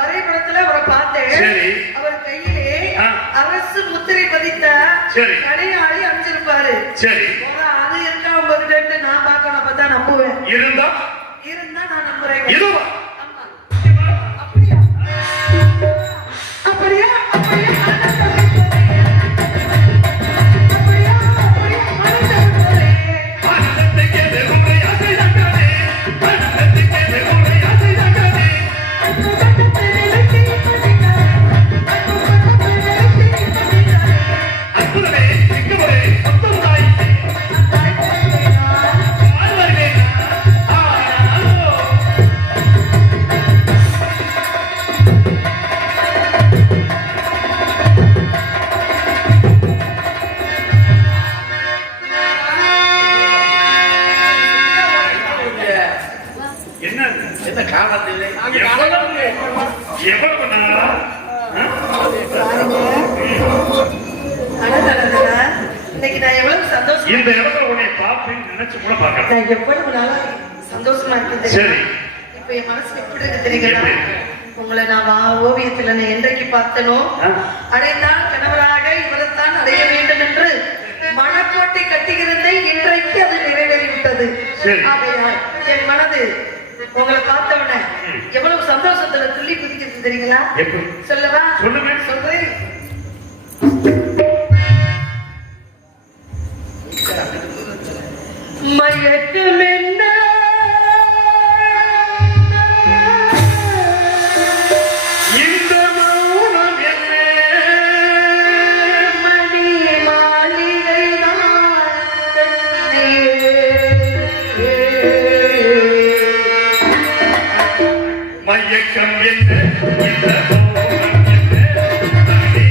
வரைபடத்துல அவரை பார்த்தேன். சரி. அவர் கையிலே அரசு முத்திரை பதித்த கடையாளி அணிஞ்சிருப்பாரு. சரி. அது இருக்கா உங்ககிட்ட? நான் பார்க்கணும், அப்பதான் நம்புவேன். இருந்தா நான் நம்புறேன். இதுவா? அப்படியா? அப்படியா? அப்படியா? என்ன காரணம்? எவ்வளவு நாளா இன்னைக்கு நான் எவ்வளவு சந்தோஷம். இந்த இடத்துல உன்னை பார்ப்பேன்னு நினைச்சு கூட பார்க்கல. நான் எவ்வளவு நாளா சந்தோஷமா இருக்கேன். சரி. இப்ப என் மனசு எப்படி இருக்கு தெரியுங்களா? உங்களை நான் ஓவியத்துல நான் என்றைக்கு பார்த்தனோ, அடைந்தால் கணவராக இவரைத்தான் அடைய வேண்டும் என்று மனக்கோட்டை கட்டுகிறதை இன்றைக்கு அது நிறைவேறிவிட்டது. ஆகையால் என் மனது உங்களை பார்த்தவன எவ்வளவு சந்தோஷத்துல துள்ளி குதிக்கிறது தெரியுங்களா? சொல்லவா? சொல்றேன். மயக்கம் என்ன இந்த மௌனம் என்ன? மணி மாளிகை மயக்கம் என்ன? இந்த மௌனம் என்ன? மணி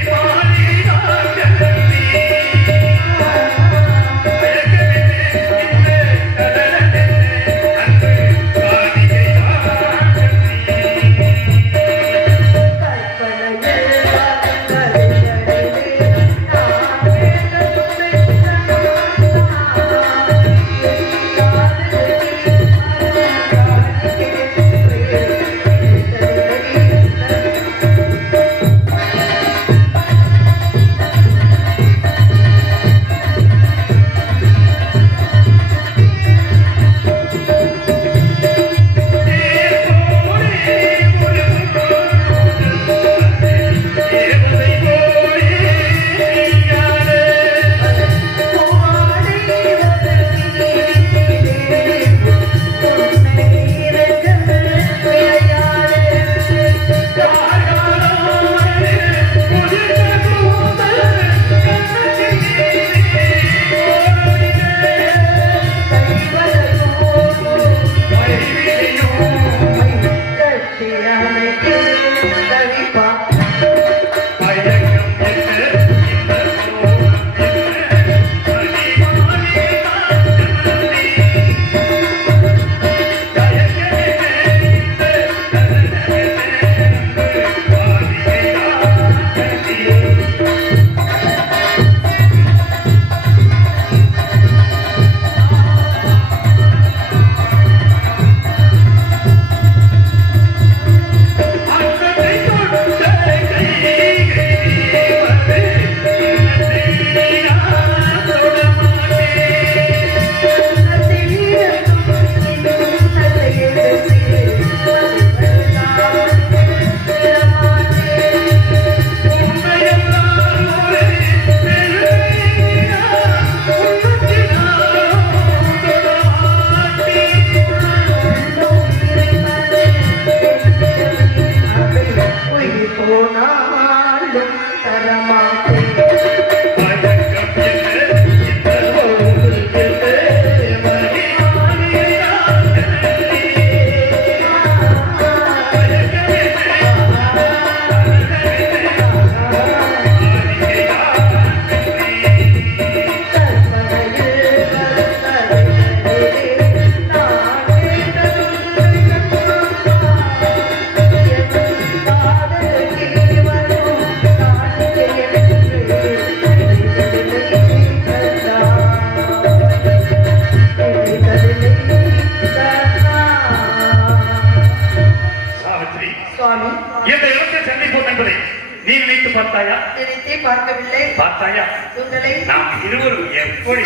பார்க்கவில்லை. பார்த்தாயா உங்களை நாம் இருவரும் எப்படி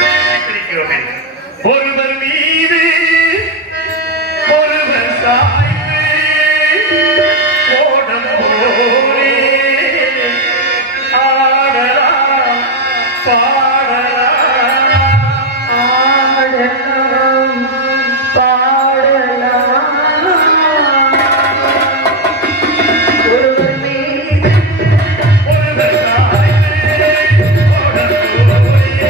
பிடிக்கிறோம் என்று. ஒருவர் மீது ஒருவர் சாய்ந்து ஓடம் போலே ஆடலாம் பாடலாம் ஆடலாம் பாடலாம். ஒருவர் மீது ஒருவர் சாய்ந்து ஓடம் போலே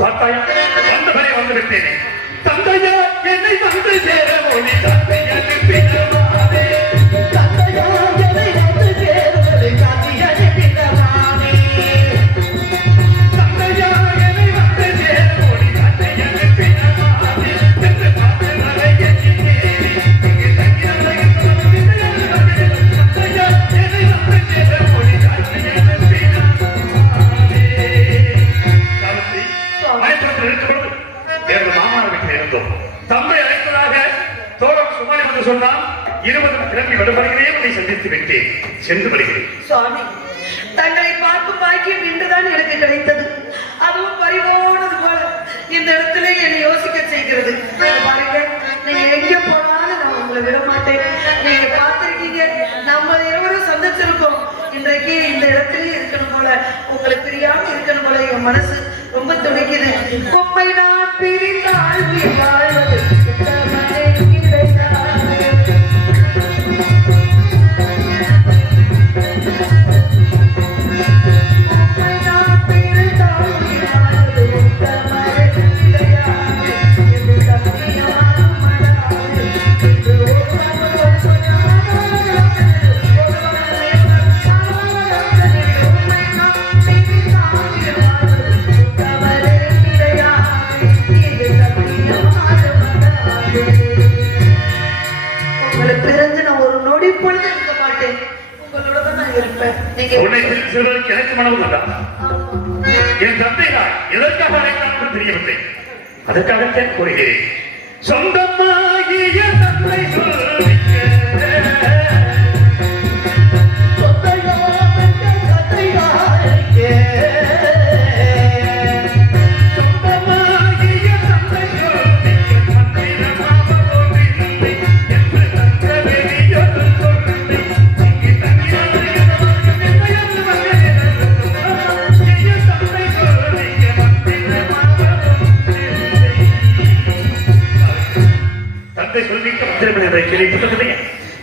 பார்த்தாயா வந்தவரை வந்து விட்டேனே. தந்தையா என்னை வந்து சேர மொழி தந்தையனுக்கு பின்னமானே. தந்தையா என்னை வந்து சேருவதை காட்டியது பின்னமானே. தந்தையா என்னை வந்து சேர மொழி தந்தையனுக்கு பின்னமானே. சென்று பார்த்து வரை எண்ணினேன். இங்கு தங்கினதை தந்தையா என்னை வந்து சேர மொழி தந்தையனுக்கு பின்னமானே. மயக்கத்தில் இருக்கும்போது வேறு மாமான வீட்டில் இருந்தோம். தந்தை அழைத்ததாக தோழர் சுமாரி வந்து சொன்னால் 20 கிளம்பி வருகிறேன். உன்னை சந்தித்து விட்டேன், சென்று வருகிறேன். சுவாமி, தங்களை பார்க்கும் பாக்கியம் இன்றுதான் எனக்கு கிடைத்தது. அதுவும் பறிபோனது போல இந்த இடத்துல என்னை யோசிக்க செய்கிறது. பாருங்க, நீங்க எங்க போனாலும் நான் உங்களை விட மாட்டேன். நீங்க பார்த்திருக்கீங்க, நம்ம இருவரும் சந்திச்சிருக்கோம். இன்றைக்கு இந்த இடத்துல இருக்கணும் போல, உங்களை பிரியாம இருக்கணும் போல என் மனசு ரொம்ப துடிக்குது. உம்மை நான் பிரிந்தால் உயிர் வாழ்வது சுத்தமனே கிடையாது. உம்மை நான் பிரிந்தால் உயிர் வாழ்வது சுத்தமனே கிடையாது. இது சத்தியமான மனதாது. இது ஒரு உங்களை பிறந்து நான் ஒரு நொடி பொழுது இருக்க மாட்டேன். உங்களோட தான் நான் இருப்பேன். நீங்க உன்னை பிரிந்து செல்வதற்கு எனக்கு மனது வேண்டாம். என் தந்தை நான் எதற்காக அழைத்தான் என்று தெரியவில்லை. அதற்காகத்தான் கூறுகிறேன். சொந்தமாக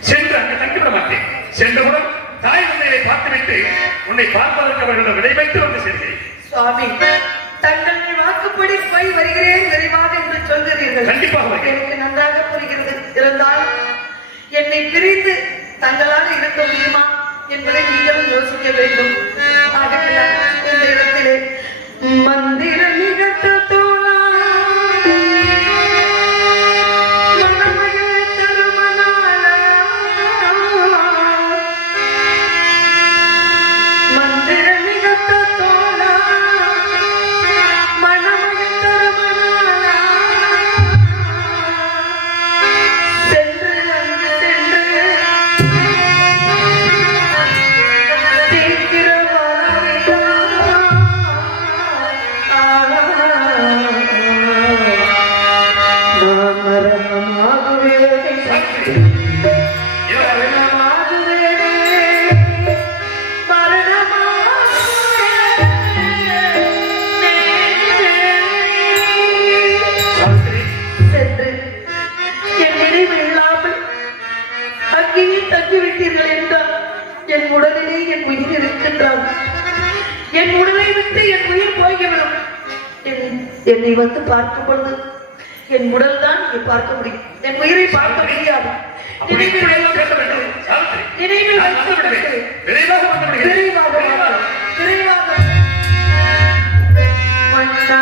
சென்று அங்கு தங்கிவிட மாட்டேன். சென்றவுடன் தாய் தந்தையை பார்த்துவிட்டு உன்னை பார்ப்பதற்கு அவர்களிடம் விடைபெற்று வந்து சேர்ந்தேன். சுவாமி, தங்கள் வாக்குப்படி போய் வருகிறேன் விரைவாக என்று சொல்கிறீர்கள். கண்டிப்பாக எனக்கு நன்றாக புரிகிறது. இருந்தால் என்னை பிரிந்து தங்களால் இருக்க முடியுமா என்பதை நீங்களும் யோசிக்க வேண்டும். ஆகையால் இந்த இடத்திலே மந்திர நிகழ்த்த தோழா தங்கிவிட்டீர்கள் என்றால் என் உடலிலே என் உயிர் இருக்கின்றான். என் உடலை விட்டு என் உயிர் போய்விடும். என்னை வந்து பார்க்கும் பொழுது என் உடல் தான் பார்க்க முடியும், என் உயிரை பார்க்க முடியாது. நினைவில் மன்னா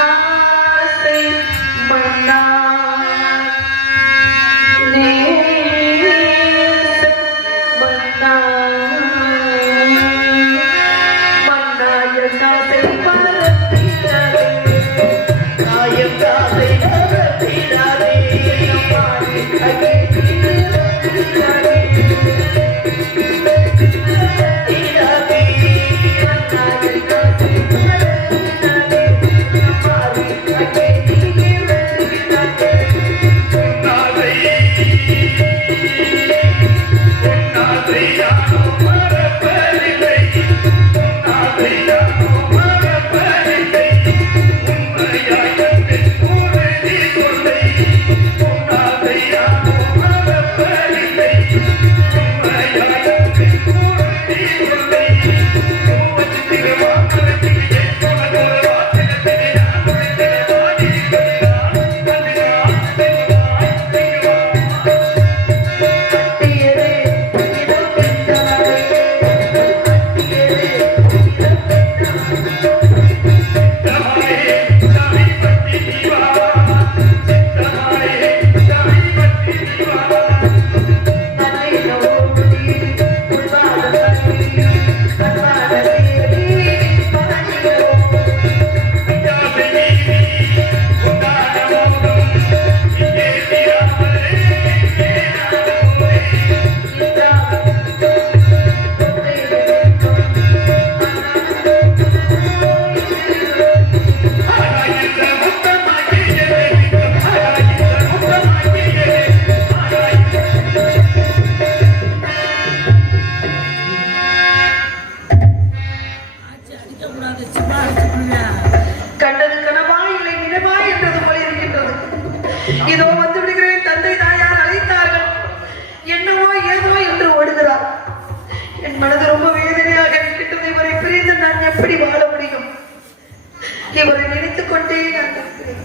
ஆசை மன்னா கண்டது கனவா இல்லை நினைவா என்றது போல இருக்கின்றது. இதோ வந்து விடுகிறேன். தந்தை தாயார் அழைத்தார்கள், என்னவோ ஏதோ என்று ஓடுகிறார். என் மனது ரொம்ப வேதனையாக இருக்கின்றது. இவரை பிரிந்து நான் எப்படி வாழ முடியும்? இவரை நினைத்துக் கொண்டே நான் இருக்கிறேன்.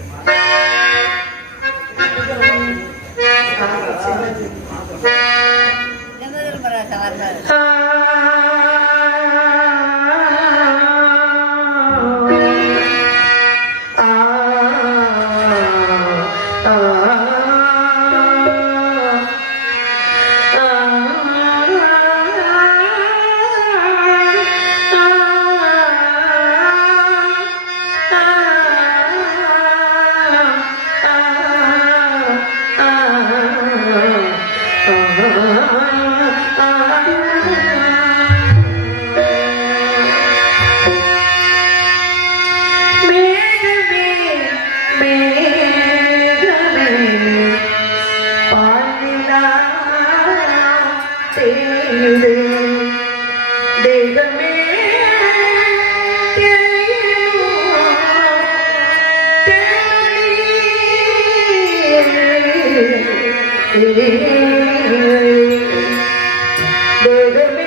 தேயுதே தேகமே தேயுதோ தேகமே